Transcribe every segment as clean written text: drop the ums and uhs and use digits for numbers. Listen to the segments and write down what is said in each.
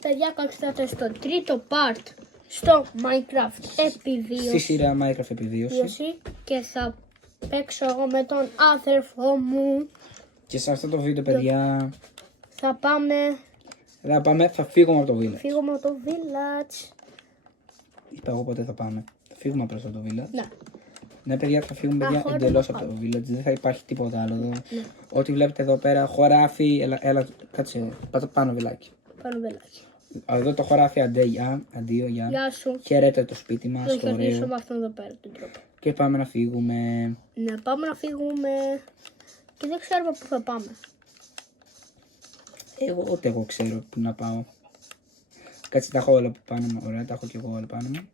Παιδιά, καλησπέρα στο τρίτο part στο Minecraft επιβίωση. Στη σειρά Minecraft επιβίωση. Και θα παίξω εγώ με τον άδερφό μου. Και σε αυτό το βίντεο, παιδιά, θα φύγουμε από το village. Φύγουμε από το village. Είπα εγώ πότε θα πάμε. Θα φύγουμε απλώς από το village. Ναι. Ναι, παιδιά, θα φύγουμε εντελώς από το village. Δεν θα υπάρχει τίποτα άλλο εδώ. Ναι. Ό,τι βλέπετε εδώ πέρα, χωράφι. Έλα, κάτσε. Πάτε πάνω, βιλάκι. Πάνω βελάκι. Εδώ το χωράφι, αντίο, γεια. Γεια σου. Χαιρέτε το σπίτι μας. Θα χαιρετήσω Ωραίο. με αυτόν εδώ πέρα τον τρόπο. Και πάμε να φύγουμε. Ναι, πάμε να φύγουμε. Και δεν ξέρουμε πού θα πάμε. Ούτε εγώ ξέρω πού να πάω. Κάτσε, τα έχω όλα πάνω μου. Ωραία, τα έχω και εγώ όλα πάνω μου.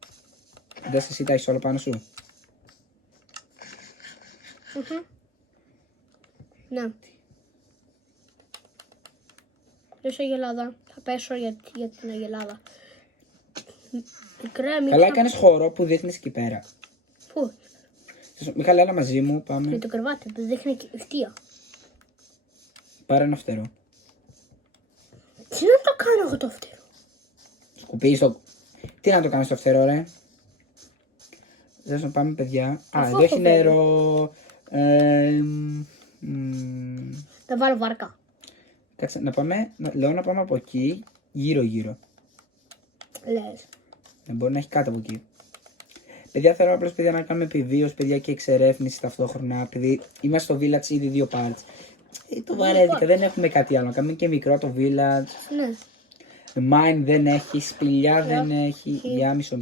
Δεν εσύ τα έχεις όλα πάνω σου. Ναι. Πέσω αγελάδα. Θα πέσω για την αγελάδα. Καλά έκανες χώρο που δείχνεις εκεί πέρα. Πού? Μιχάλη, έλα μαζί μου, πάμε. Για το κρεβάτι που δείχνει ευθεία. Πάρε ένα φτερό. Τι να το κάνω εγώ το φτερό? Σκουπί στο... Τι να το κάνεις το φτερό, ρε. Δεν πάμε, παιδιά. Εδώ έχει νερό. Θα βάλω βάρκα. Κάτσε, λέω να πάμε από εκεί, γύρω-γύρω. Λες. Δεν μπορεί να έχει κάτω από εκεί. Παιδιά, θέλω απλώς, παιδιά, να κάνουμε επιβίωση, παιδιά, και εξερεύνηση ταυτόχρονα. Επειδή είμαστε στο village ήδη 2 parts. Το βαρέθηκα, δεν έχουμε κάτι άλλο. Να κάνουμε και μικρό το village. Ναι. Mine δεν έχει, σπηλιά δεν έχει. Για μισό.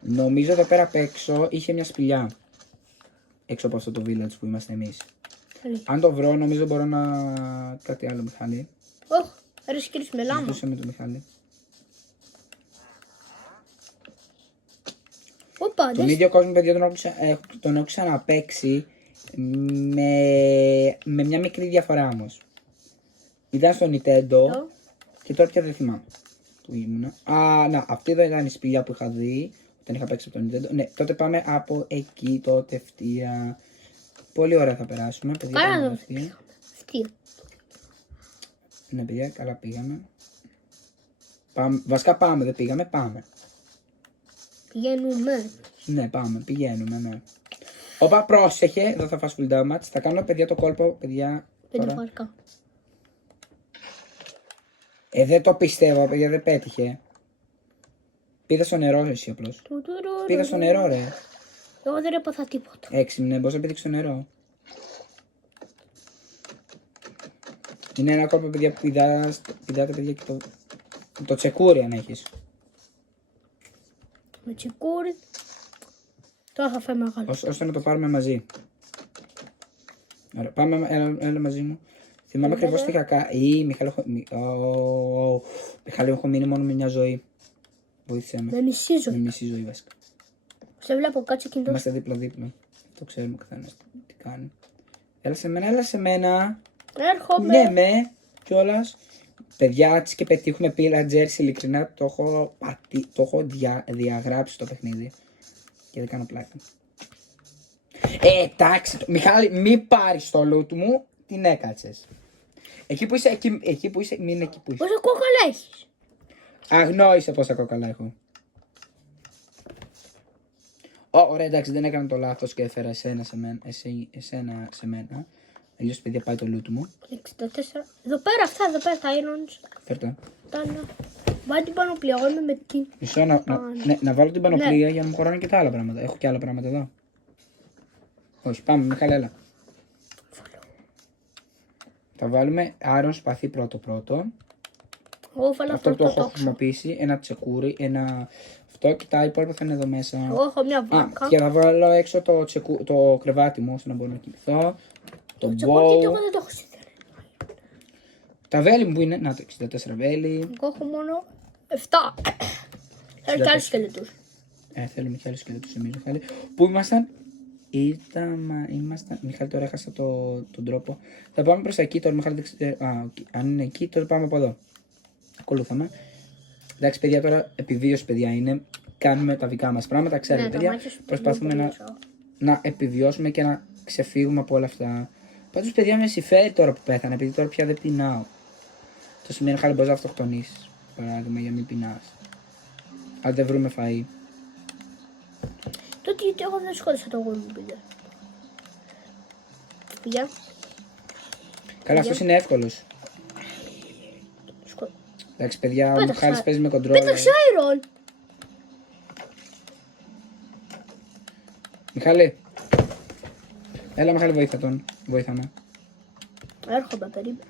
Νομίζω εδώ πέρα απ' έξω είχε μια σπηλιά. Έξω από αυτό το village που είμαστε εμείς. Αν το βρω, νομίζω μπορώ να... κάτι άλλο, Μιχάλη. Ωχ, αρέσει κύριος με λάμα. Ζητούσε με το Μιχάλη. Όπα, Τον ίδιο κόσμο, παιδιά, τον έχω ξαναπαίξει με μια μικρή διαφορά όμως. Ήταν στο Nintendo και τώρα πια δεν θυμάμαι που ήμουνα. Αυτή εδώ ήταν η σπηλιά που είχα δει όταν είχα παίξει από το Nintendo. Ναι, τότε πάμε από εκεί, τότε ευθεία. Πολύ ωραία θα περάσουμε, παιδιά. Καλά το ευθεία. Ναι, παιδιά, καλά πήγαμε. Βασικά πάμε, δεν πήγαμε, πάμε. Πηγαίνουμε. Ναι, πάμε, πηγαίνουμε, ναι. Όπα, πρόσεχε, εδώ θα φας full damage. Θα κάνω, παιδιά, το κόλπο, παιδιά. 5 βάρκα. Δεν το πιστεύω, παιδιά, δεν πέτυχε. Πήδα στο νερό, εσύ απλώς. Πήδα στο νερό, ρε. Εγώ δεν έπαθα τίποτα. Έξυπνε, μπορείς να πήδηξες στο νερό. Είναι ένα κόλπο, παιδιά, που πηδάτε, παιδιά, και το τσεκούρι αν έχεις. Με τσικούρι. Τώρα θα φάει μεγάλο. Ώστε να το πάρουμε μαζί. Ωραία, πάμε, έλα μαζί μου. Θυμάμαι ακριβώς τι είχα κάνει. Μιχάλη, έχω μείνει μόνο με μια ζωή. Βοήθησέ με. Με μισή ζωή. Με μισή ζωή, βασικά. Σε βλέπω, κάτσε κινητό. Είμαστε δίπλα-δίπλα. Το ξέρουμε ο καθένας τι κάνει. Έλα σε μένα. Έρχομαι. Ναι, κιόλας. Παιδιά, έτσι και πετύχουμε pillagers, ειλικρινά το έχω διαγράψει το παιχνίδι. Και δεν κάνω πλάκα. Εντάξει, Μιχάλη, μη πάρεις το loot μου, την έκατσες. Εκεί που είσαι, μην εκεί που είσαι. Πόσα κόκαλα έχεις? Αγνόησε πόσα κόκαλα έχω. Ωραία, εντάξει, δεν έκανα το λάθος και έφερα εσένα σε μένα. Αλλιώς, παιδιά, πάει το loot μου. 64. Εδώ πέρα τα irons. Φέρτε. Βάλει την πανοπλία, εγώ είμαι με την... Μισό να βάλω την πανοπλία για να μου χωράνε και τα άλλα πράγματα. Έχω και άλλα πράγματα εδώ. Όχι, πάμε, Μιχάλη, έλα. Θα βάλουμε iron σπαθί πρώτο. Εγώ βάλω Αυτό που το έχω χρησιμοποιήσει, ένα τσεκούρι, αυτό και τα υπόλοιπα θα είναι εδώ μέσα. Εγώ έχω μια βάρκα. Και θα βάλω έξω το κρεβάτι μου ώστε να μπορώ να κοιμηθώ. Το bow. Εγώ δεν το έχω σιδερή. Τα βέλη μου που είναι, να το 64 βέλη. Εγώ έχω μόνο 7. Θέλω και άλλους σκελετούς. Θέλουμε και άλλους σκελετούς εμείς, Μιχάλη. Πού ήμασταν? Μιχάλη, τώρα έχασα τον τρόπο. Θα πάμε προς εκεί τώρα, Μιχάλη. Αν είναι εκεί, τώρα πάμε από εδώ. Ακολούθαμε. Εντάξει, παιδιά, τώρα επιβίωση, παιδιά, είναι. Κάνουμε τα δικά μας πράγματα, ξέρετε, παιδιά. Προσπαθούμε να επιβιώσουμε και να ξεφύγουμε από όλα αυτά. Πάντως, παιδιά, με συμφέρει τώρα που πέθανε, επειδή τώρα πια δεν πεινάω. Το σημείο, Μιχάλη, μπορείς να αυτοκτονήσεις. παράδειγμα, για μην πεινάς. Αν δεν βρούμε φαΐ. Τότε γιατί εγώ δεν σκότωσα το γόνι μου πείτε. Πήγα. Καλά, αυτός είναι εύκολος. Εντάξει, παιδιά, ο Πέταξα. Μιχάλης παίζει με κοντρόλ. Πέταξε Άιρον. Μιχάλη. Έλα, Μιχάλη, βοήθα τον. Βοήθα με. Έρχομαι περίπου.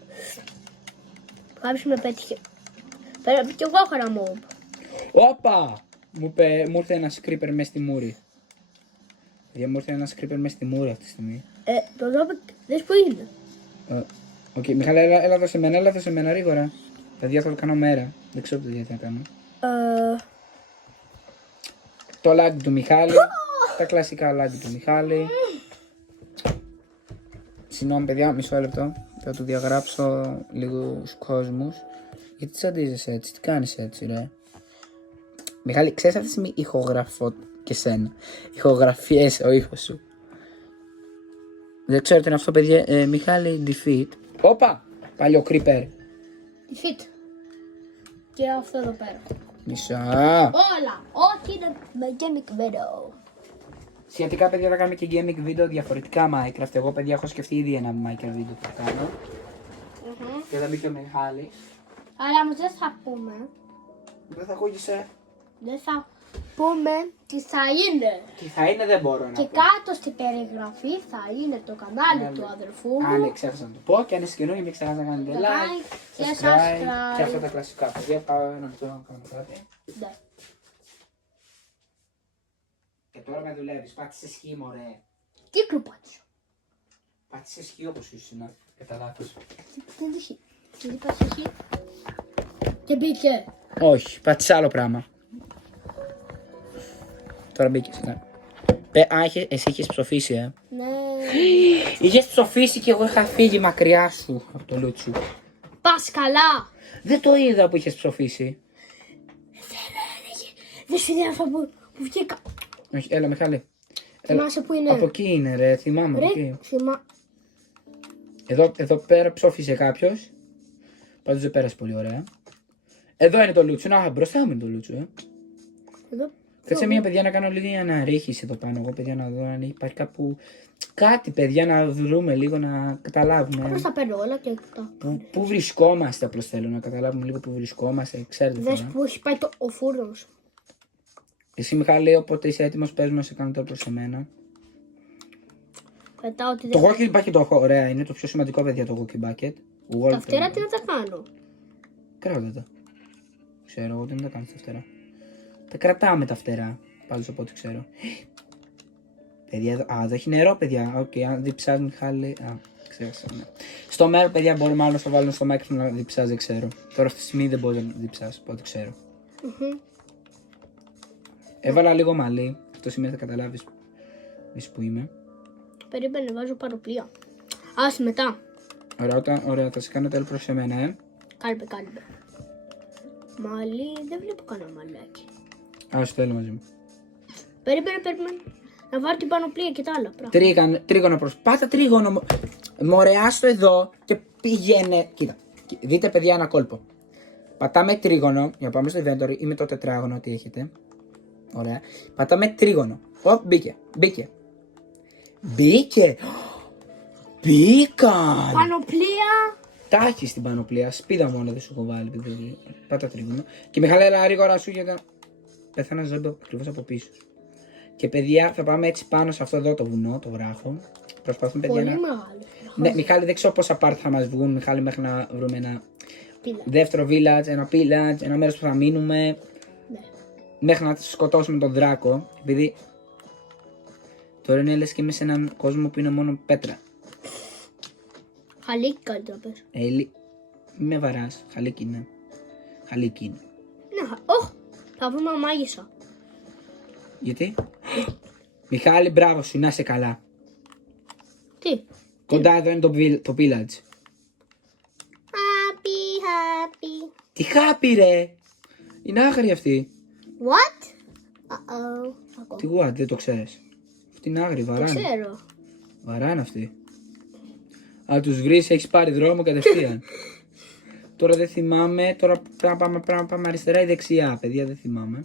Κάποιος με πέτυχε. Πρέπει κι εγώ έκανα mob. Όπα! Μου ήρθε ένα creeper μέσα στη μούρη. Παιδιά, μου ήρθε ένα creeper μέσα στη μούρη αυτή τη στιγμή. Το Ρόμπεκ δες που είναι. Οκ, Μιχάλη, έλα εδώ σε μένα, γρήγορα. Παιδιά, θα το κάνω μέρα. Δεν ξέρω τι θα κάνω. Το lag του Μιχάλη. Τα κλασικά lag του Μιχάλη. Συγγνώμη, παιδιά, μισό λεπτό. Θα του διαγράψω λίγους κόσμους. Γιατί τσαντίζεσαι έτσι, τι κάνεις έτσι, ρε. Μιχάλη, ξέρεις αυτή τη στιγμή ηχογραφώ και σένα. Ηχογραφιές ο ήχος σου. Δεν ξέρω τι είναι αυτό, παιδιά. Μιχάλη, defeat. Όπα! Παλιό creeper. Defeat. Και αυτό εδώ πέρα. Μισά. Όλα. Ό,τι είναι με gaming video. Σχετικά, παιδιά, θα κάνουμε και gaming video διαφορετικά Minecraft. Εγώ, παιδιά, έχω σκεφτεί ήδη ένα Minecraft video που θα κάνω. Και θα μπει και ο Μιχάλης. Αλλά όμως δεν θα πούμε. Δεν θα ακούγεσαι. Δεν θα πούμε τι θα είναι. Τι θα είναι, δεν μπορώ να Και πω. κάτω στην περιγραφή θα είναι το κανάλι του αδερφού μου. Ναι, ξέχασα να το πω. Και αν είσαι καινούργοι, μην ξεχάσετε να κάνετε like, και subscribe και αυτά τα κλασικά. Παιδιά, πάω να κάνω κάτι. Ναι. Και τώρα με δουλεύεις. Πάτησε σκι, μωρέ. Κύκλο πάτησε. Πάτησε σκι όπως ήσουν. Κατά λάθος. Δεν τύχει. Δεν είπα σε εκεί. Και μπήκε. Όχι, πάτησε άλλο πράγμα. Τώρα μπήκε, ναι. Εσύ είχες ψοφήσει, Ναι. Είχες ψοφήσει και εγώ είχα φύγει μακριά σου από το λούτσου. Πας καλά. Δεν το είδα που είχες ψοφήσει. Δεν σου είδε αυτό που βγήκα. Όχι, έλα Μιχάλη. Θυμάσαι που είναι. Από εκεί είναι ρε, θυμάμαι από Ρε, εκεί. θυμά. Εδώ πέρα ψόφισε κάποιος. Πάντως δεν πέρασε πολύ ωραία. Εδώ είναι το λούτσο, να μπροστά μου είναι το λούτσο. Εδώ. Κάτσε μια παιδιά να κάνω λίγη αναρρίχηση εδώ πάνω. Εγώ παιδιά να δω αν υπάρχει κάπου. Κάτι παιδιά να βρούμε λίγο να καταλάβουμε. Πώς τα παίρνω όλα και τα. Πού βρισκόμαστε, απλώς θέλω να καταλάβουμε λίγο πού βρισκόμαστε. Ξέρετε. Δες τώρα. που έχει πάει ο φούρνος. Εσύ Μιχάλη, όποτε είσαι έτοιμος, πες μου να σε κάνω τώρα προς εμένα. Πετάω τη Το walking bucket το έχω, ωραία, είναι το πιο σημαντικό παιδιά το walking bucket. Τα φτερά τι να τα κάνω. Κράτα τα. Ξέρω εγώ τι να τα κάνεις τα φτερά. Τα κρατάμε τα φτερά, πάντως από ό,τι ξέρω. Παιδιά, εδώ έχει νερό παιδιά. Οκ, αν διψάζει Μιχάλη. Ξέχασα, ναι. Στο μέρο, παιδιά, μπορούμε άλλο να το βάλουμε στο microphone να διψάζει, δεν ξέρω. Τώρα αυτή τη στιγμή δεν μπορεί να διψάσει, από ό,τι ξέρω. Έβαλα λίγο μαλλί. Αυτό σημαίνει θα καταλάβεις που είμαι. Περίμενε, βάζω παροπλία. Άσε μετά. Ωραία, θα σε κάνω τέλος προς εμένα, Κάλπε. Μαλλί, δεν βλέπω κανένα μαλλάκι. Σου θέλω μαζί μου. Περίμενε. Να βάλω την πανοπλία και τα άλλα πράγματα. Τρίγωνο προς. Πάτα τρίγωνο. Μωρέ, άστο εδώ και πήγαινε. Κοίτα, δείτε παιδιά ένα κόλπο. Πατάμε τρίγωνο, για να πάμε στο inventory ή με το τετράγωνο, ό,τι έχετε. Ωραία. Πατάμε τρίγωνο. Μπήκε. Μπήκαν! Πανοπλία! Τα έχεις στην πανοπλία. Σπίδα μόνο δεν σου έχω βάλει. Πάτα τρίγωνο. Και Μιχάλη, έλα γρήγορα σου γιατί. Πέθανα ζόμπι ακριβώς από πίσω. Και παιδιά, θα πάμε έτσι πάνω σε αυτό εδώ το βουνό, το βράχο. Προσπαθούμε παιδιά Πολύ να. μεγάλο. Ναι, Μιχάλη, δεν ξέρω πόσα part θα μας βγουν, Μιχάλη, μέχρι να βρούμε ένα Πίλα. δεύτερο village, ένα village, ένα μέρος που θα μείνουμε. Ναι. Μέχρι να σκοτώσουμε τον δράκο. Επειδή τώρα είναι λες και είμαι σε έναν κόσμο που είναι μόνο πέτρα. Χαλίκι καλύτερα πες. Με βαράς, χαλίκι είναι. Χαλίκι είναι. Ναι, θα βρούμε μάγισσα. Γιατί? Μιχάλη, μπράβο σου, να είσαι καλά. Τι? Κοντά εδώ είναι το village. Happy. Τι χάπη ρε! Είναι άγρια αυτή. What? Uh-oh. Τι what, δεν το ξέρεις. Αυτή είναι άγρια, Δεν βαράνε. ξέρω. Βαράνε αυτή. Αν τους βρεις έχεις πάρει δρόμο κατευθείαν. Τώρα δεν θυμάμαι. Τώρα πρέπει να πάμε αριστερά ή δεξιά, παιδιά, δεν θυμάμαι.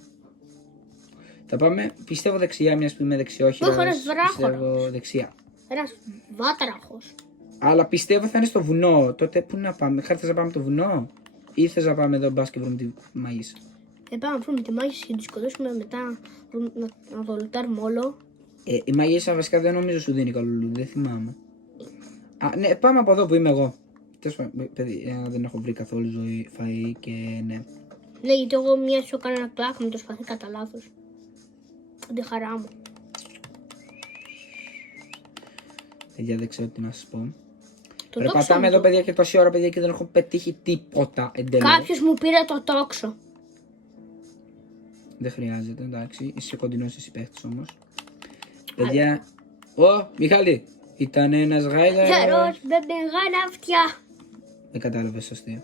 Θα πάμε, πιστεύω δεξιά, μιας που είμαι δεξιόχειρας. Έχω ένας βράχορας. Πιστεύω δεξιά. Ένας βάτραχος. Αλλά πιστεύω θα είναι στο βουνό. Τότε πού να πάμε, Χάρη, θες να πάμε το βουνό ή θες να πάμε εδώ μπας και βρούμε τη μάγισσα? Πάμε να βρούμε τη μάγισσα και να τη σκοτώσουμε μετά να το λουτάρουμε όλο. Η μάγισσα βασικά δεν νομίζω σου δίνει καλό λουλούδι, δεν θυμάμαι. Α, ναι, πάμε από εδώ που είμαι εγώ. Τέλος πάντων, παιδιά, δεν έχω βρει καθόλου ζωή, φαΐ και ναι. Ναι, γιατί εγώ μια σου έκανα ένα κλάκ με το σπαθί κατά λάθος. Τη χαρά μου. Παιδιά, δεν ξέρω τι να σας πω. Το Περπατάμε τόξο εδώ, μου. παιδιά, και τόση ώρα, παιδιά, και δεν έχω πετύχει τίποτα εντελώς. Κάποιος μου πήρε το τόξο. Δεν χρειάζεται, εντάξει. Είσαι κοντινός, εσύ παίχτης όμως. Παιδιά. Ω, Μιχάλη! Ήταν ένας γάιδαρος. Γερός με μεγάλα αυτιά. Δεν κατάλαβες το αστείο.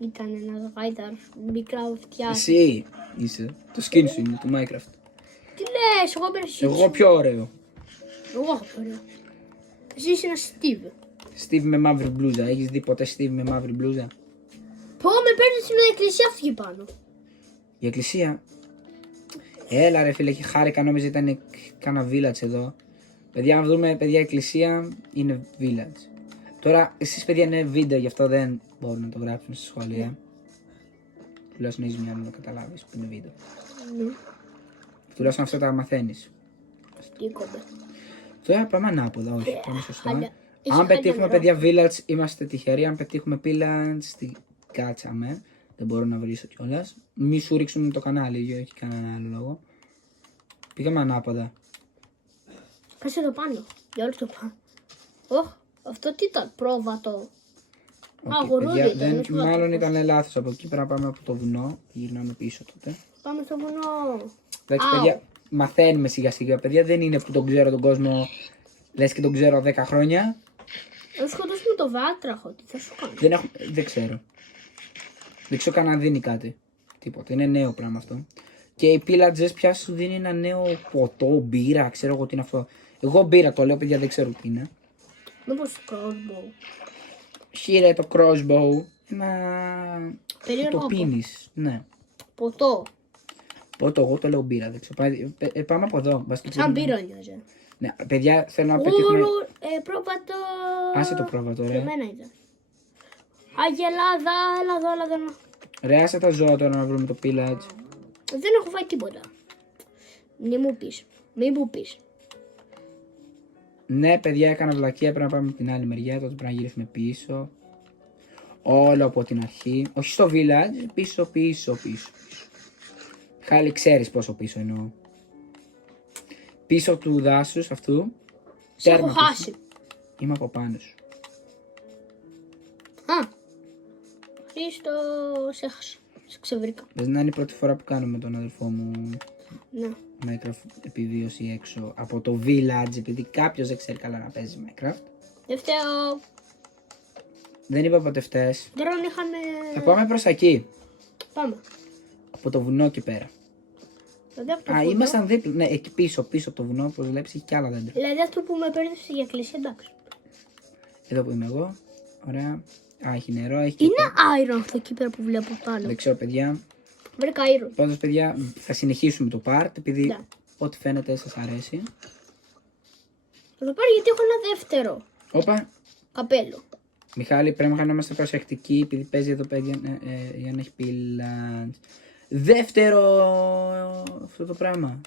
Ήταν ένας γάιδαρος με μικρά αυτιά. Εσύ είσαι. Το skin σου είναι, το Minecraft. Τι λες, εγώ είμαι εσύ. Εγώ πιο ωραίο. Εγώ έχω ωραίο. Εσύ είσαι ένα Steve. Steve με μαύρη μπλούζα. Έχεις δει ποτέ Steve με μαύρη μπλούζα? Πω, με παίρνεις στην εκκλησία αυτή πάνω. Η εκκλησία. Έλα ρε φίλε, χάρηκα, νόμιζα ήταν κάνα village εδώ. Παιδιά, αν δούμε, παιδιά, εκκλησία είναι village. Τώρα, εσείς παιδιά είναι βίντεο, γι' αυτό δεν μπορούν να το γράψουν στα σχόλια. Τουλάχιστον έχεις μια να καταλάβεις που είναι βίντεο. Τουλάχιστον αυτά τα μαθαίνεις. Τι κόμπε. Τώρα πάμε ανάποδα, όχι, πάμε σωστά. χάλια. Έχει Αν χάλια πετύχουμε νερό. παιδιά village, είμαστε τυχεροί. Αν πετύχουμε pillage, την κάτσαμε. Δεν μπορώ να βρίσω κιόλας. Μη σου ρίξουμε το κανάλι, γιατί έχει κανένα άλλο λόγο. Πήγαμε ανάποδα. Κάτσε εδώ πάνω. Για όλο το πάνω. Ωχ, αυτό τι ήταν, πρόβατο. Οκ, γορούδι παιδιά, ήταν, δεν, όχι μάλλον βάτραχος. ήταν λάθος από εκεί. Πρέπει να πάμε από το βουνό. Γυρνάμε πίσω τότε. Πάμε στο βουνό. Εντάξει, Άου. παιδιά, μαθαίνουμε σιγά σιγά. Παιδιά, δεν είναι που τον ξέρω τον κόσμο. Λες και τον ξέρω 10 χρόνια. Να σκοτώσουμε το βάτραχο, τι θα σου κάνει. Δεν ξέρω. Δεν ξέρω καν αν δίνει κάτι. Τίποτα. Είναι νέο πράγμα αυτό. Και οι pillagers πια σου δίνει ένα νέο ποτό, μπύρα, ξέρω εγώ τι είναι αυτό. Εγώ μπύρα το λέω, παιδιά, δεν ξέρω τι είναι. Μήπως crossbow. Χείρε το crossbow. Ένα. Περίεργο Το πίνεις. Ναι. Ποτό. Ποτό, εγώ το λέω μπύρα. Δεν ξέρω. Πάμε από εδώ. Μπας και Σαν πήγαινε. μπύρο νιώζε. Ναι, παιδιά, θέλω να πετύχουμε. Πρόβατο. Άσε το πρόβατο, Για ρε. μένα ήταν. Αγελάδα, έλα εδώ. Ρε, άσε τα ζώα τώρα να βρούμε το pillage. Δεν έχω φάει τίποτα. Μη μου πεις. Ναι, παιδιά, έκανα βλακεία. Πρέπει να πάμε από την άλλη μεριά. Τότε πρέπει να γυρίσουμε πίσω. Όλο από την αρχή. Όχι στο village. Πίσω. Χάλι, ξέρεις πόσο πίσω εννοώ. Πίσω του δάσους αυτού. Σε έχω τέρμα χάσει. πίσω. Είμαι από πάνω σου. Α. Χρήστο, σε έχασα. Σε ξεβρήκα. Δεν είναι η πρώτη φορά που κάνω με τον αδελφό μου Ναι. Minecraft επιβίωση έξω από το village. Επειδή κάποιος δεν ξέρει καλά να παίζει Minecraft. Δεν φταίω. Δεν είπα ποτέ φταίς. Τώρα είχαμε... Θα πάμε προς εκεί. Πάμε. Από το βουνό εκεί πέρα. Δηλαδή από το Α, βουνό. ήμασταν δίπλα. Ναι, εκεί πίσω από το βουνό, όπως βλέπεις, έχει κι άλλα δέντρα. Δηλαδή αυτό που με παίρνεις για εκκλησία, εντάξει. Εδώ που είμαι εγώ. Ωραία. Α, έχει νερό, έχει και. Είναι iron αυτό εκεί πέρα που βλέπω πάνω. Δεν ξέρω, παιδιά. Βρήκα iron. Πάντως, παιδιά, θα συνεχίσουμε το part επειδή Ναι. ό,τι φαίνεται σας αρέσει. Εδώ πέρα γιατί έχω ένα δεύτερο Όπα, καπέλο. Μιχάλη, πρέπει να είμαστε προσεκτικοί επειδή παίζει εδώ παιδιά για να έχει pillage. Δεύτερο αυτό το πράγμα.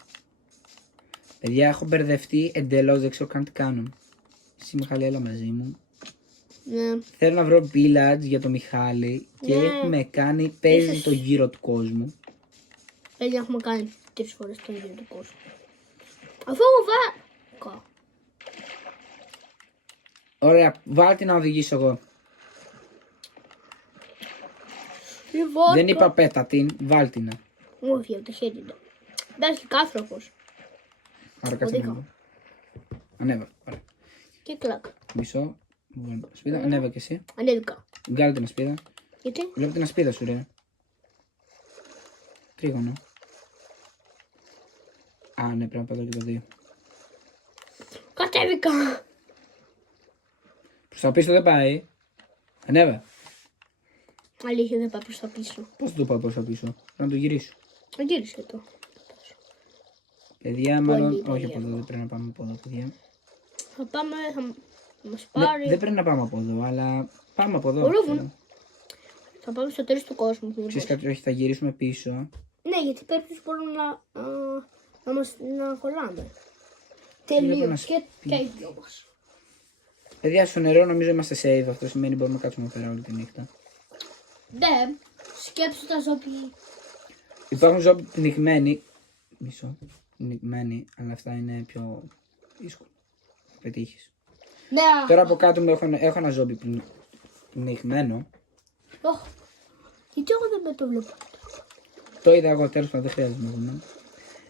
Παιδιά, έχω μπερδευτεί εντελώς, δεν ξέρω καν τι κάνω. Εσύ, Μιχάλη, έλα μαζί μου. Ναι. Θέλω να βρω pillage για το Μιχάλη και Ναι. με κάνει, παίζει Ίσως- το γύρο του κόσμου. Έτσι έχουμε κάνει 3 φορές τον ίδιο του κόσμου. Αφού εγώ βάκα. Ωραία, βάλτε να οδηγήσω εγώ. Λοιπόν, Δεν είπα πέτα την, βάλτε να. όχι, από το χέρι του. Εντάξει, κάθροπος. Άρα κάτσε Οδηγώ. λίγο. Ανέβα, ωραία. Και κλακ. Μισό. Βγάλω σπίδα, ανέβα κι εσύ. Ανέβηκα. Βγάλε την ασπίδα. Γιατί? Βλέπω την ασπίδα σου, ρε. Τρίγωνο. Α, ναι, πρέπει να πάω και το 2. Κατέβηκα. Προς τα πίσω δεν πάει. Ανέβα. Αλήθεια, δεν πάει προς τα πίσω. Πώς το πάω προς τα πίσω. Να το γυρίσω. Γύρισε το. Παιδιά, μάλλον. πολύ Όχι από εδώ, δεν πρέπει να πάμε από εδώ, παιδιά. Θα πάμε, θα μας Ναι, πάρει. δεν πρέπει να πάμε από εδώ, αλλά πάμε από εδώ. Μπορούμε. Θα πάμε στο τέλος του κόσμου. Ξέρεις κάτι, όχι, θα γυρίσουμε πίσω. Ναι, γιατί περίπτωση μπορούμε να κολλάμε. να Τελείως. σου Και οι δυο μας. Παιδιά, στο νερό νομίζω είμαστε save. Αυτό σημαίνει μπορούμε να κάτσουμε εδώ πέρα όλη τη νύχτα. Ναι, σκέψου τα ζώπη. Υπάρχουν ζώποι πνιγμένοι. Μισό. Πνιγμένοι, αλλά αυτά είναι πιο δύσκολο να πετύχεις. Ναι, Τώρα από κάτω μου έχω ένα ζόμπι πνιγμένο. γιατί εγώ δεν το βλέπω. Το είδα εγώ, τέλος πάντων, δεν χρειάζεται να δούμε.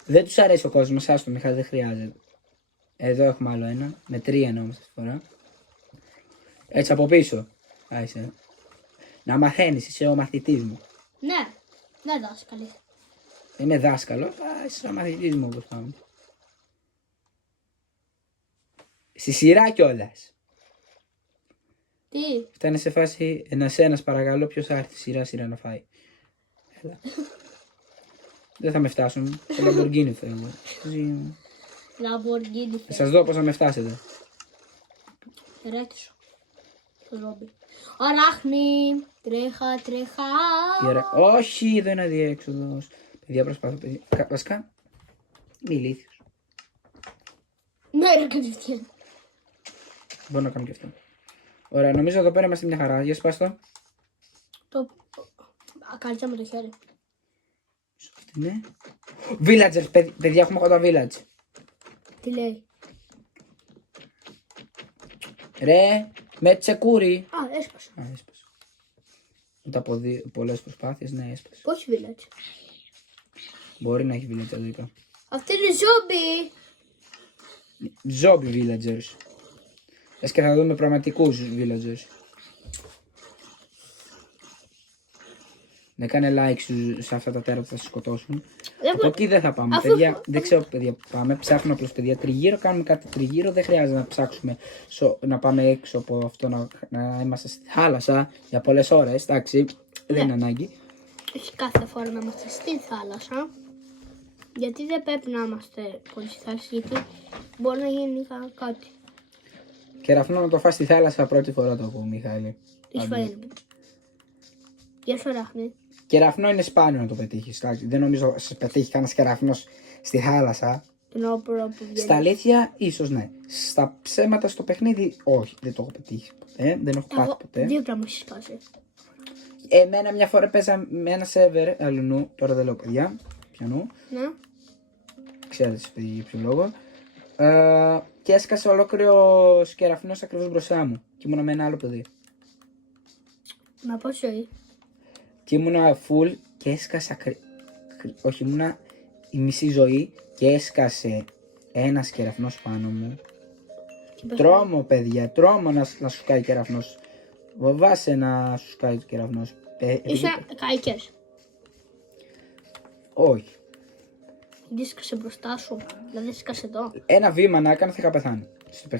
Δεν τους αρέσει ο κόσμος, άστο Μιχάλη, δεν χρειάζεται. Εδώ έχουμε άλλο ένα, με 3 εννοώ αυτή τη φορά. Έτσι από πίσω. Άισε. Να μαθαίνεις, είσαι ο μαθητής μου. Ναι, δεν δάσκαλε. Είμαι δάσκαλο, είσαι ο μαθητής μου όπως πάμε. Στη σειρά κιόλας. Τι, Αυτά είναι σε φάση ένας παρακαλώ, ποιος θα έρθει σειρά να φάει. Έλα. Δεν θα με φτάσουν. Σε Lamborghini θέλω. Λαμποργκίνη Θα σας δω πώς θα με φτάσετε. Ρέξω. Το ζόμπι. Αράχνη, τρέχα, τρέχα. Όχι, δεν είναι αδιέξοδος. Παιδιά, προσπάθω, παιδιά. Βασικά, είμαι ηλίθιος. Ναι, ρε κατευθείαν. Μπορώ να κάνω και αυτό. Ωραία, νομίζω εδώ πέρα είμαστε μια χαρά. Για σπάστο. Το... Ακάλυψα με το χέρι. Ναι. Villagers, παιδιά, έχουμε 8 village. Τι λέει. Ρε, με τσεκούρι. Α, έσπασε. Α, έσπασε. Μετά από πολλές προσπάθειες, ναι, έσπασε. Όχι village. Μπορεί να έχει village εδώ. Αυτή είναι ζόμπι. Zombie villagers. Λες και θα δούμε πραγματικούς villagers. Να κάνε like σε αυτά τα τέρατα που θα σας σκοτώσουν. Από εκεί δεν θα πάμε, παιδιά. Δεν ξέρω παιδιά που πάμε. Ψάχνουμε απλώς παιδιά τριγύρω. Κάνουμε κάτι τριγύρω. Δεν χρειάζεται να ψάξουμε να πάμε έξω από αυτό να είμαστε στη θάλασσα για πολλές ώρες. Εντάξει, δεν είναι ανάγκη. Όχι κάθε φορά να είμαστε στη θάλασσα. Γιατί δεν πρέπει να είμαστε πολύ στη θάλασσα. Γιατί μπορεί να γίνει κάτι. Κεραφνό να το φας στη θάλασσα πρώτη φορά το ακούω, Μιχάλη. Γεια σου, Ράχνη. Κεραφνό είναι σπάνιο να το πετύχεις. Δεν νομίζω να σας πετύχει κανένας κεραφνός στη θάλασσα. Στα αλήθεια, ίσως ναι. Στα ψέματα στο παιχνίδι, όχι. Δεν το έχω πετύχει ποτέ. Δεν έχω πάθει ποτέ. Δύο πράγματα έχει σπάσει. Εμένα μια φορά παίζα με ένα σερβερ αλλού. Τώρα δεν λέω παιδιά. Πιανού. Ναι. Ξέρετε παιδιά για ποιο λόγο. Και έσκασε ολόκληρο κεραφνός ακριβώς μπροστά μου. Και ήμουνα με ένα άλλο παιδί. Με πόση ζωή. Και ήμουνα full και έσκασα. Όχι, ήμουνα η μισή ζωή και έσκασε ένας κεραφνός πάνω μου. Τρόμο, παιδιά, τρόμο να σου κάει κεραφνός. Φοβάσαι να σου κάει κεραφνός. Είσαι καίκες. Όχι. Δεν έσκασε μπροστά σου. Δηλαδή έσκασε εδώ. Ένα βήμα να έκανα θα είχα πεθάνει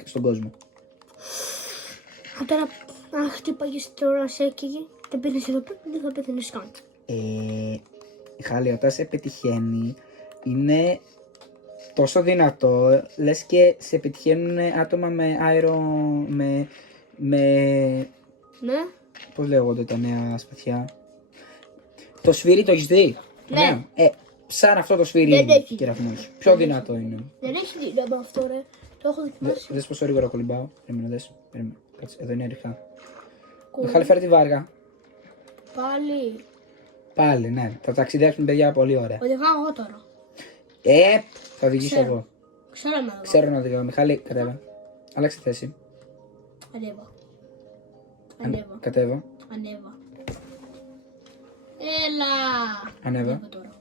στον κόσμο. Τώρα, αν χτύπαγες τώρα σε έκαιγε, δεν πήρες εδώ πέρα, δεν θα πέθαινες καν. Χάλη, όταν σε πετυχαίνει, είναι τόσο δυνατό, λες και σε πετυχαίνουν άτομα με αέρο, με... Ναι. Πώς λέγονται τα νέα σπαθιά. Το σφυρί το έχεις δει. Ναι. Σαν αυτό το σφυρί Δεν είναι έχει. κεραυνός. Πιο δυνατό είναι. Δεν έχει δύναμη αυτό, ρε. Το έχω δοκιμάσει. Δες πόσο γρήγορα κολυμπάω. Περίμενε, δες. Κάτσε, εδώ είναι ριχά. Μιχάλη, φέρε τη βάργα. Πάλι. Πάλι, ναι. Θα ταξιδέψουμε παιδιά πολύ ωραία. Οδηγάω εγώ τώρα. Θα οδηγήσω Ξέρω. εγώ. Ξέρω να οδηγάω. Ξέρω να οδηγάω. Μιχάλη, κατέβα. Άλλαξε θέση. Ανέβα. Ανέβα. Κατέβα. Ανέβα. Έλα. Ανέβα. Ανέβα τώρα.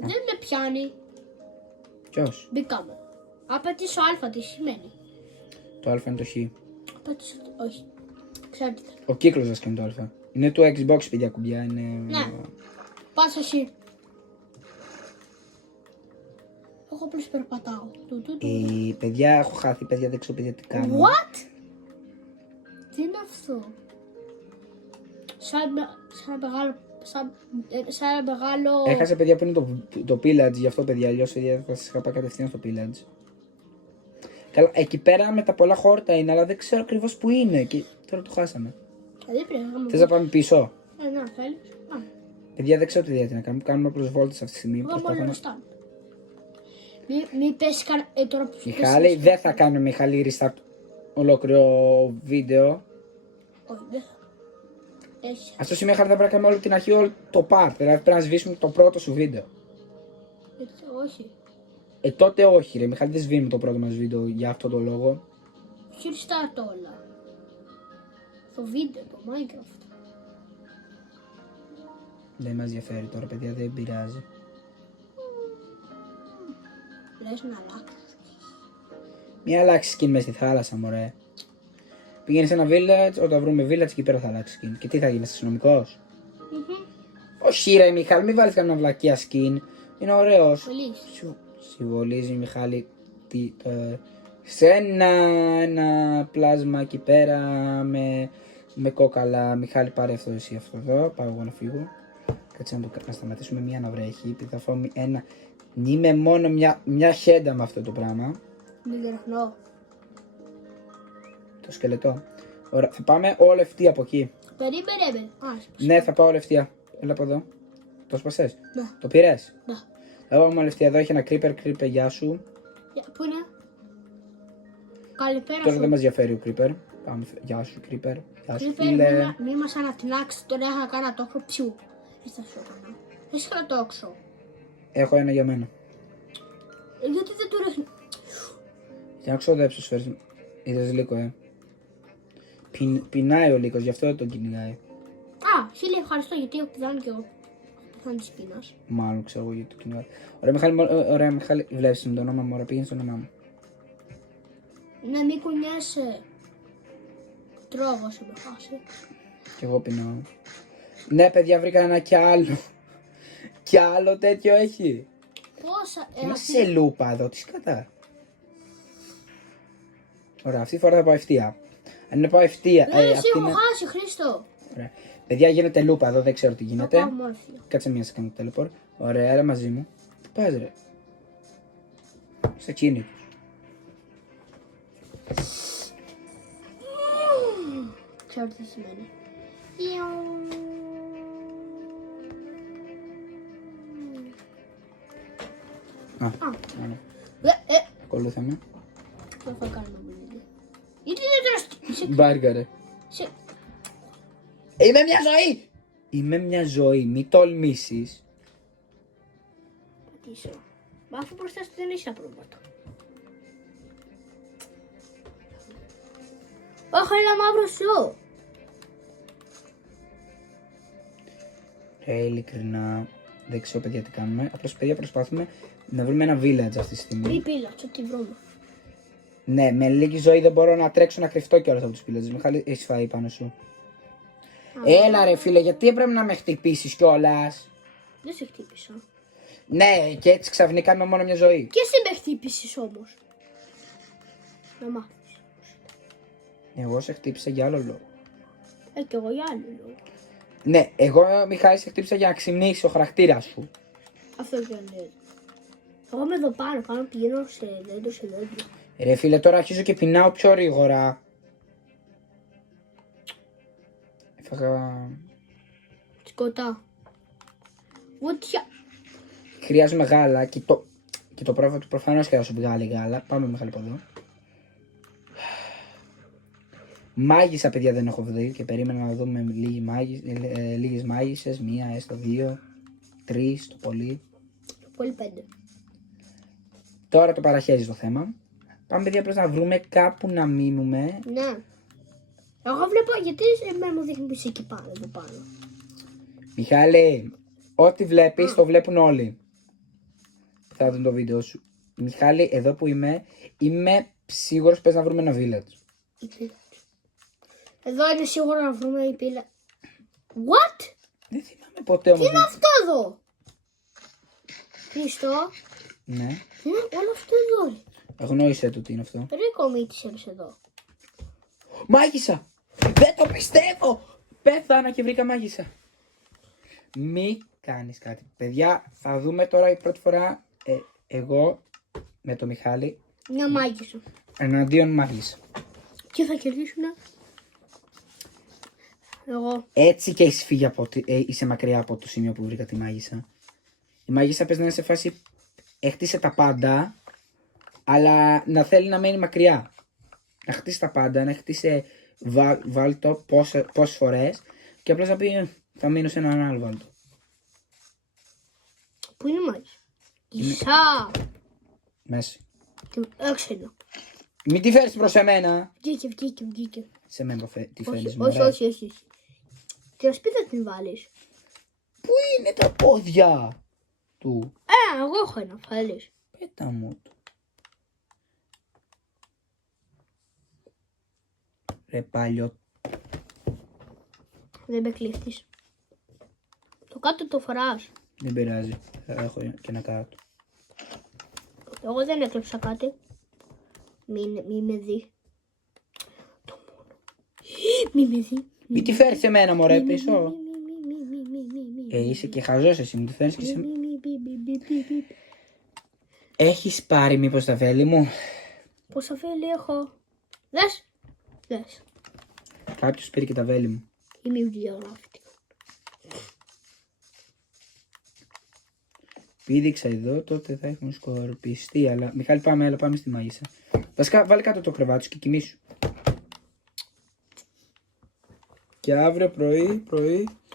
Δεν με πιάνει. Ποιος? Μπήκαμε. Απαιτήσω α, τι σημαίνει. Το α είναι το χ. Απαιτήσω, όχι. Ξέρω τι θέλω. Ο κύκλος σας κάνει το α. Είναι του Xbox παιδιά κουμπιά. Είναι... Ναι. Πας εσύ. Εγώ απλώς περπατάω. Παιδιά, έχω χάθει παιδιά, δεν ξέρω παιδιά τι κάνω. What? Τι είναι αυτό? Σαν μεγάλο... Έχασε παιδιά που είναι το Pillage, γι' αυτό παιδιά, αλλιώς θα σας είχα πάει κατευθείαν στο Pillage. Καλά, εκεί πέρα με τα πολλά χόρτα είναι, αλλά δεν ξέρω ακριβώς που είναι και τώρα το χάσαμε. Θες να πάμε πίσω? Ναι, θέλεις. Παιδιά, δεν ξέρω τι διέτη να κάνουμε. Κάνουμε απλώς βόλτες αυτή τη στιγμή. Εγώ μόνο restart. Μη πέσει τώρα που σου Μιχάλη, δεν θα κάνουμε Μιχάλη restart ολόκληρο βίντεο. Όχι, δεν θα. Έχει. Αυτό σημαίνει ότι θα πρέπει να κάνουμε όλη την αρχή, όλο το part. Δηλαδή πρέπει να σβήσουμε το πρώτο σου βίντεο. Όχι. Τότε όχι, ρε Μιχάλη, δεν σβήνουμε το πρώτο μας βίντεο για αυτό το λόγο. Όχι restart όλα. Το βίντεο, το Minecraft. Δεν μας ενδιαφέρει τώρα, παιδιά, δεν πειράζει. Λες να αλλάξεις. Μην αλλάξει skin μες στη θάλασσα, μωρέ. Πηγαίνει σε ένα village, όταν βρούμε village και πέρα θα αλλάξει skin. Και τι θα γίνει, αστυνομικός? Όχι, ρε Μιχάλη, μην βάλεις κανένα βλακεία skin. Είναι ωραίος. Πολύ. Συμβολίζει, Μιχάλη, σε ένα πλάσμα εκεί πέρα με κόκαλα. Μιχάλη, πάρε αυτό εσύ αυτό εδώ. Πάω εγώ να φύγω. Κάτσε να σταματήσουμε μία να βρέχει. Επειδή θα φάω ένα. Είμαι μόνο μια χέντα με αυτό το πράγμα. Μην γραχνώ. Το σκελετό. Ωραία, θα πάμε όλα ευθεία από εκεί. Περίμενε. Ναι, θα πάω όλα ευθεία. Έλα από εδώ. Το σπασες? Ναι. Το πήρες? Ναι. Θα πάμε όλα ευθεία. Εδώ έχει ένα creeper, γεια σου. Πού είναι? Καλησπέρα Τώρα σου. δεν μας ενδιαφέρει ο creeper. Πάμε, γεια σου creeper. Γεια σου Creeper, φίλε. μη μας ανατινάξει. Τώρα είχα κάνει τόξο ψιού. Έτσι θα σου έκανα. Έχεις κανένα τόξο? Έχω ένα για μένα. Γιατί δεν του ρίχνει? Για να ξοδέψω σφαίρες. Είδες Λύκο, Πεινάει ο Λύκος, γι' αυτό τον κυνηγάει. Χίλια ευχαριστώ γιατί έχω πεθάνει και εγώ. Πεθάνει της πείνας. Μάλλον ξέρω εγώ γιατί τον κυνηγάει. Ωραία Μιχάλη, βλέπεις με το όνομα μου, ωραία, πήγαινε στο όνομά μου. Ναι, μη κουνιέσαι. Τρώγω σε με χάσει. Κι εγώ πεινάω. Ναι παιδιά, βρήκα ένα κι άλλο. Κι άλλο τέτοιο έχει. Πόσα? Είμαστε σε λούπα εδώ, τι σκατά. Ωραία, αυτή τη φορά θα πάω ευθεία. Αν είναι πάω ευθεία. Εσύ αυτή έχω είναι... χάσει, Χρήστο. Ωραία. Παιδιά, γίνεται λούπα εδώ, δεν ξέρω τι Θα γίνεται. πάω μόνο ευθεία. Κάτσε μία σε κάνω teleport. Ωραία, έλα μαζί μου. Πού πας ρε? Σε εκείνη. Ξέρω τι σημαίνει. Ακολούθαμε. Δεν θα κάνουμε πολύ. Γιατί δεν τρως? Μπάργαρε. Είμαι μια ζωή! Είμαι μια ζωή, μη τολμήσεις. Πατήσω. Μα αφού μπροστά σου δεν είσαι πρόβλημα. Όχι, ένα μαύρο σου. Ειλικρινά, δεν ξέρω παιδιά τι κάνουμε. Απλώς παιδιά προσπαθούμε να βρούμε ένα village αυτή τη στιγμή. Μη πήλα, τι τη βρούμε. Ναι, με λίγη ζωή δεν μπορώ να τρέξω να κρυφτώ κιόλας από τους villages. Μιχάλη, έχεις φάει πάνω σου. Έλα ρε φίλε, γιατί έπρεπε να με χτυπήσεις κιόλας? Δεν σε χτύπησα. Ναι, και έτσι ξαφνικά με μόνο μια ζωή. Και εσύ με χτύπησες όμως. Να μάθεις. Εγώ σε χτύπησα για άλλο λόγο. Κι εγώ για άλλο λόγο. Ναι, εγώ Μιχάλη σε χτύπησα για να ξυμνήσει ο χαρακτήρας σου. Αυτό και λέει. Εγώ είμαι εδώ πάνω πηγαίνω σε δέντρο. Ρε φίλε, τώρα αρχίζω και πεινάω πιο γρήγορα. Έφαγα... Σκοτά. Βουτιά. Χρειάζομαι γάλα και το πρόβλημα του προφανώς χρειάζομαι γάλα. Πάμε Μιχάλη από εδώ. Μάγισσα παιδιά δεν έχω δει και περίμενα να δούμε λίγες μάγισσες, μία, έστω 2, 3 το πολύ. Το πολύ 5. Τώρα το παραχέζει το θέμα. Πάμε παιδιά προς να βρούμε κάπου να μείνουμε. Ναι. Εγώ βλέπω γιατί εμένα μου δείχνει πίσω εκεί πάνω, εδώ πάνω. Μιχάλη, ό,τι βλέπεις το βλέπουν όλοι. Θα δουν το βίντεο σου. Μιχάλη, εδώ που είμαι σίγουρος πες να βρούμε ένα village. Εδώ είναι σίγουρο να βρούμε η πύλα. What? Δεν θυμάμαι ποτέ όμως. Τι είναι αυτό εδώ? Χριστό. Ναι. Τι είναι όλο αυτό εδώ? Αγνώρισε το τι είναι αυτό. Ρίκο μύτης εδώ. Μάγισσα! Δεν το πιστεύω! Πέθανα και βρήκα μάγισσα. Μη κάνεις κάτι. Παιδιά, θα δούμε τώρα η πρώτη φορά εγώ με το Μιχάλη Μια μάγισσα. εναντίον μάγισσα. Και θα κερδίσουν εγώ. Έτσι και έχεις φύγει είσαι μακριά από το σημείο που βρήκα τη μάγισσα. Η μάγισσα πες να είναι σε φάση έχτισε τα πάντα, αλλά να θέλει να μένει μακριά. Να χτίσει τα πάντα, να χτίσει βάλτο πόσες φορές και απλώς να πει θα μείνω σε έναν άλλο βάλτο. Πού είναι η μάγισσα? Ισά. Μέση. Έξω. Μην τη φέρεις προς εμένα. Βγήκε. Σε μένα τη φέρεις. Όχι. Την σπίτι την βάλεις. Πού είναι τα πόδια του? Εγώ έχω ένα, θέλεις? Πέτα μου το. Ρε παλιό. Δεν με κλείφτεις. Το κάτω το φοράς. Δεν πειράζει. Θα έχω και ένα κάτω. Εγώ δεν έκλεψα κάτι. Μη με δει. Το μόνο. Μη με δει. Μην τη φέρεις σε μένα μωρέ πίσω. Είσαι και χαζός εσύ, μου τη φέρεις και σε μένα. Έχεις πάρει μήπως τα βέλη μου? Πόσα βέλη έχω? Δες. Κάποιος πήρε και τα βέλη μου. Είμαι βιογράφητη. Πήδηξα εδώ, τότε θα έχουν σκορπιστεί. Αλλά Μιχάλη πάμε στη μάγισσα. Βασικά βάλε κάτω το κρεβάτι σου και κοιμήσου. Και αύριο πρωί.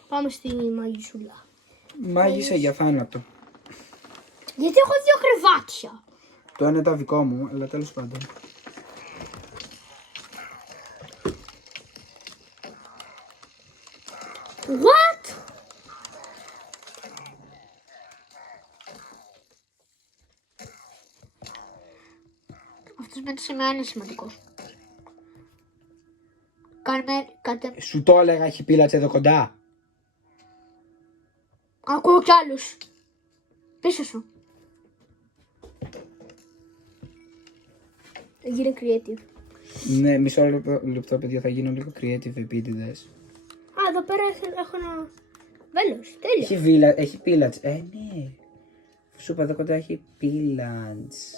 Πάμε στη μαγισούλα. Μάγισσα για θάνατο. Γιατί έχω 2 κρεβάτια. Το ένα ήταν δικό μου, αλλά τέλος πάντων. What? Αυτός με το σημείο είναι σημαντικός. Κάντε. Σου το έλεγα, έχει πύλατς εδώ κοντά. Ακούω κι άλλους. Πίσω σου. Γίνε creative. Ναι, μισό λεπτό παιδιά, θα γίνω λίγο creative επίτηδες. Εδώ πέρα έχω ένα βέλος. Τέλεια. Έχει πύλατς. Ναι. Σου είπα εδώ κοντά έχει πύλατς.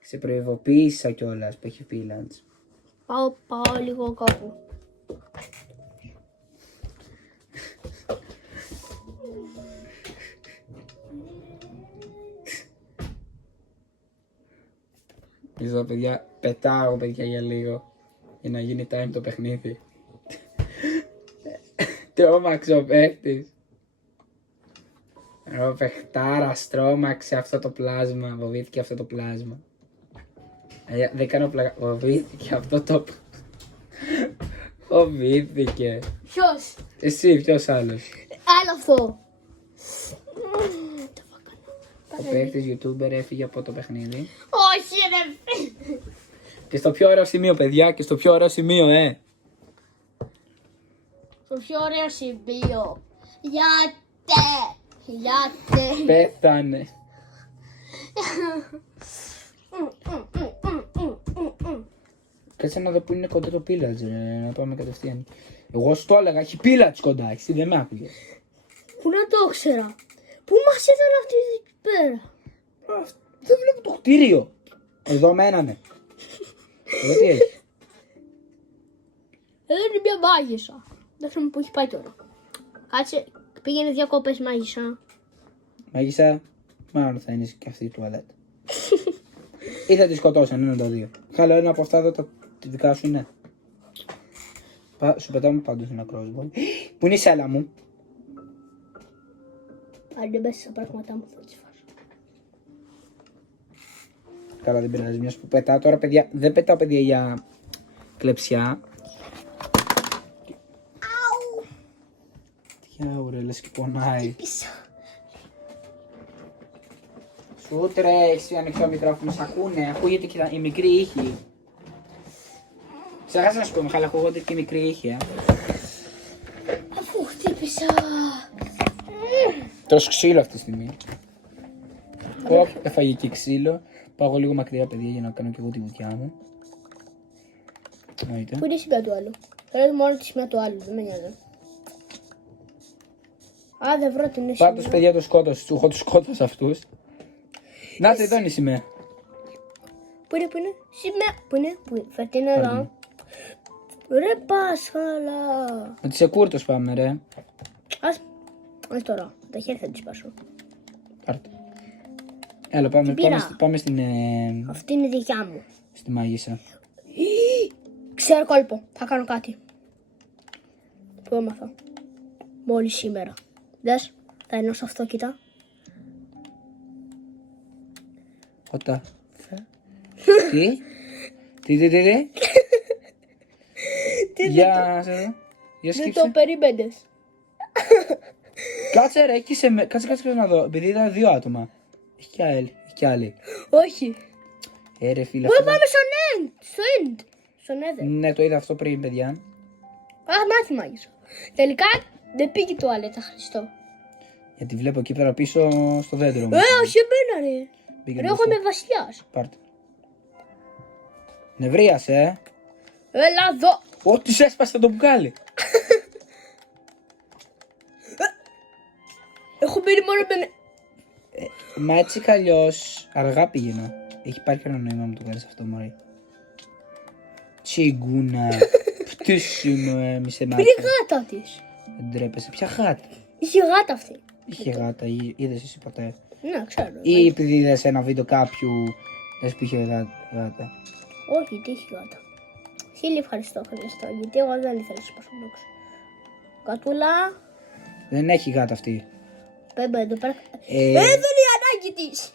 Σε προειδοποίησα κιόλας που έχει πύλατς. Πάω λίγο κάπου. Εδώ παιδιά, πετάω παιδιά για λίγο. Για να γίνει time το παιχνίδι. Τρόμαξε ο παίχτης. Ο παιχτάρας τρόμαξε αυτό το πλάσμα. Φοβήθηκε αυτό το πλάσμα. Δεν κάνω πλάκα. Φοβήθηκε αυτό το. Φοβήθηκε. Ποιος? Εσύ, ποιος άλλος? Άλλο αυτό. Ο παίχτης YouTuber έφυγε από το παιχνίδι. Όχι ρε. Και στο πιο ωραίο σημείο παιδιά, και στο πιο ωραίο σημείο Το πιο ωραίο σημείο. Γιατί. Πέθανε. Κάτσε να δω που είναι κοντά το πύλατς, να πάμε κατευθείαν. Εγώ σου το έλεγα, έχει πύλατς κοντά, εσύ δεν με άκουγες. Πού να το ήξερα? Πού μας ήταν αυτή εκεί πέρα? Δεν βλέπω το κτίριο. Εδώ μένανε. Εδώ τι έχει? Εδώ είναι μια μάγισσα. Δεν ξέρω που έχει πάει τώρα. Κάτσε, πήγαινε διακόπες μάγισσα. Μάγισσα, μάλλον θα είναι και αυτή η τουαλέτα. Ή θα τη σκοτώσαν, ένα τα δύο. Καλό, ένα από αυτά εδώ τα δικά σου είναι. Σου πετάμε πάντως ένα crossbow. Πού είναι η σέλα μου? Αν μέσα στα πράγματά μου θα τις φάσω. Καλά, δεν πειράζει, μιας που πετάω τώρα παιδιά. Δεν πετάω παιδιά για κλεψιά. Τι άουρε, λες και πονάει. Σου τρέχει ανοιχτό μικρόφωνο, σ' ακούνε, ακούγεται και η μικρή ήχη. Ξέχασα να σου πω, Μιχάλη, ακούγονται και η μικρή ήχη, Αφού χτύπησα. Τρως ξύλο αυτή τη στιγμή. Όχι, έφαγε και ξύλο. Πάω λίγο μακριά, παιδιά, για να κάνω και εγώ τη βουτιά μου. Εννοείται. Πού είναι η σημαία του άλλου? Θέλω μόνο τη σημαία του άλλου, δεν με νοιάζει. Α, δεν βρω την σημαία. Πάντως, παιδιά, το σκότωσε. Του έχω του σκότωσε αυτούς. Να, εδώ είναι η σημαία. Πού είναι, σημαία, πού είναι, φέρτε είναι εδώ. Ρε Πάσχαλα. Με τη Σεκούρτος πάμε, ρε. Ας τώρα, τα χέρια θα τις πάσω. Πάρτε. Έλα, πάμε στην, Αυτή είναι δικιά μου. στη μάγισσα. Ξέρω κόλπο, θα κάνω κάτι. Πού έμαθα? Μόλις σήμερα. Δες, θα ενώσω αυτό, κοίτα. Όταν. Τι? Τι? Για σε δω. Για Δεν σκύψε. το περίμενες. Κάτσε ρε, κάτσε να δω. Επειδή ήταν 2 άτομα. Έχει κι άλλη. Όχι. Ρε φίλε. Πού αυτό πάμε στο end. Στον έδε. Ναι, το είδα αυτό πριν, παιδιά. Μάθη μάγισσα. Τελικά δεν πήγε το τουαλέτα, Χριστό. Γιατί βλέπω εκεί πέρα πίσω στο δέντρο μου. Όχι εμένα ρε. Πήγαινε Ρε, εγώ μπροστά. είμαι βασιλιάς. Πάρτε. Νευρίασε, Έλα εδώ. Ό,τι σε έσπασε το μπουκάλι. Έχω μείνει μόνο με... Μα έτσι κι αλλιώς αργά πήγαινα. Έχει πάρει κανένα νόημα μου το κάνεις αυτό, μωρή. Τσιγκούνα. Πτήσιμο, μισέ Είναι μάτια. η γάτα της. Δεν τρέπεσαι. Ποια γάτα? Είχε γάτα αυτή. Είχε γάτα, είδες εσύ ποτέ? Ναι, ξέρω. Ή επειδή είδες ένα βίντεο κάποιου, λες που είχε γάτα. Όχι, τι είχε γάτα. Χίλια ευχαριστώ, γιατί εγώ δεν ήθελα να σου πάσω μπλόξ. Κατούλα. Δεν έχει γάτα αυτή. Πέμπα εδώ πέρα. Ε, Εδώ είναι η ανάγκη της.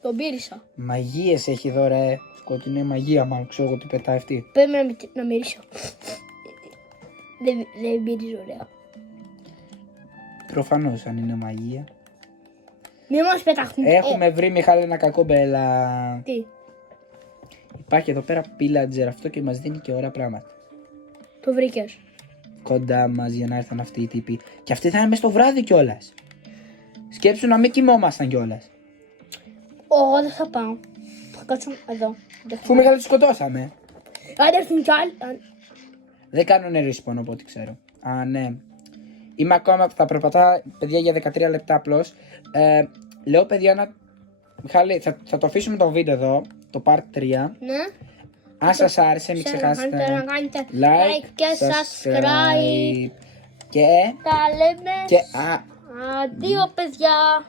Τον πήρισα. Μαγείες έχει εδώ, ρε. Σκοτεινή μαγεία, μάλλον ξέρω εγώ τι πετάει αυτή. Πρέπει να μυρίσω. Δεν μυρίζει ωραία. Προφανώς αν είναι μαγεία. Μη μας πεταχτούν. Έχουμε βρει, Μιχάλη, ένα κακό μπέλα. Τι, Υπάρχει εδώ πέρα πίλατζερ αυτό και μας δίνει και ωραία πράγματα. το βρήκες. Κοντά μας για να έρθουν αυτοί οι τύποι. Και αυτοί θα είναι μέσα στο βράδυ κιόλας. Σκέψου να μην κοιμόμασταν κιόλας. Εγώ δεν θα πάω. Θα κάτσω εδώ. Αφού Μιχάλη τους σκοτώσαμε. Αν έρθουν κι άλλοι. Δεν κάνουν respawn από ό,τι ξέρω. Α, ναι. Είμαι ακόμα, θα περπατά, παιδιά, για 13 λεπτά απλώς. Λέω, παιδιά, Μιχάλη, θα το αφήσουμε το βίντεο εδώ, το part 3. Ναι. Αν σας άρεσε, μην ξεχάσετε να κάνετε like και subscribe. Και... Τα λέμε. Και... Αντίο παιδιά.